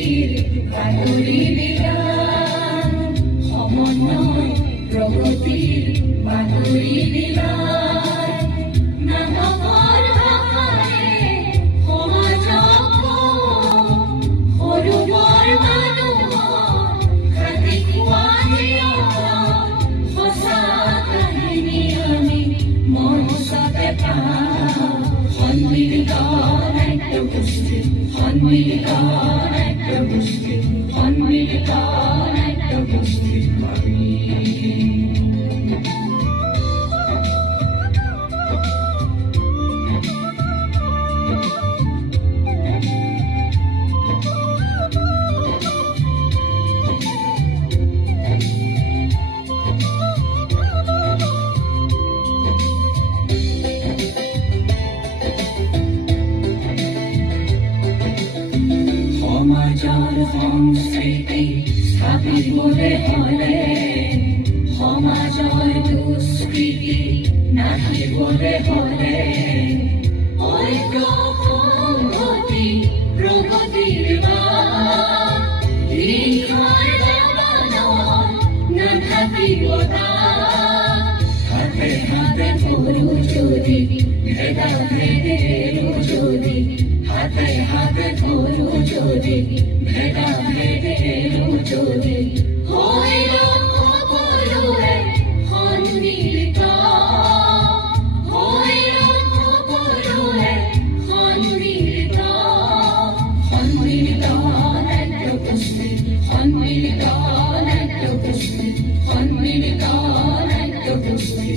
সৃষ্টিৰ বাতৰি বিৰাট সমন্বয় প্ৰগতিৰ বাতৰি বিৰাট নাটকৰ ভাষাৰে সমাজক সৰু বৰ মানুহক খাটি খোৱা সঁচা কাহিনী আমি মঞ্চতে পাওঁ সন্মিলিত নাট্যগোষ্ঠী সন্মিলিত নাট্যগোষ্ঠী সন্মিলিত নাট্যগোষ্ঠী সমাজৰ সংস্কৃতি স্থাপিবলৈ হ'লে সমাজৰ দুষ্কৃতি নাহিবলৈ হ'লে ঐক্য সংহতি প্ৰগতিৰ ঈৰ্ষাৰ দাবানল নাথাকিব হাতে হাতে ধৰো যদি ভেদাভেদেৰো যদি হাতে হাতে ধৰো যদি ভেদাভেদেৰো যদি হৈ সকলোৱে সন্মিলিত হৈ সকলোৱে সন্মিলিত সন্মিলিত নাট্যগোষ্ঠী সন্মিলিত নাট্যগোষ্ঠী সন্মিলিত নাট্যগোষ্ঠী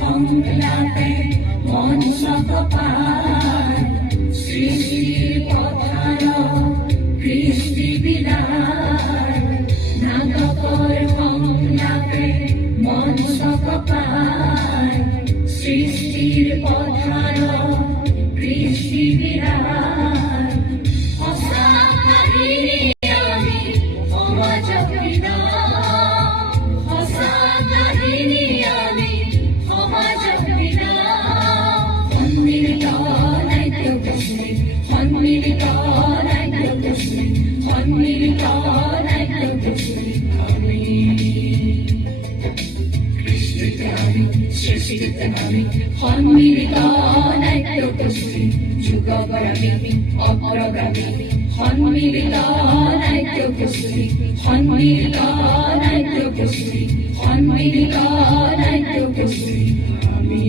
সংলাপে মঞ্চক পায় সৃষ্টিৰ পথাৰ কৃষ্টি বিলাই নাটকৰ সংলাপে মঞ্চক পায় সৃষ্টিৰ পথাৰ কৃষ্টি বিলাই সঁচা কাহিনী আমি সমাজক সঁচা কাহিনী আমি সমাজক সন্মিলিত নাট্যগোষ্ঠী সন্মিলিত নাট্যগোষ্ঠী সন্মিলিত নাট্যগোষ্ঠী আমি কৃষ্টিতে আমি সৃষ্টিতে আমি সন্মিলিত নাট্যগোষ্ঠী যুগগামী অগ্ৰগামী সন্মিলিত নাট্যগোষ্ঠী সন্মিলিত নাট্যগোষ্ঠী সন্মিলিত নাট্যগোষ্ঠী আমি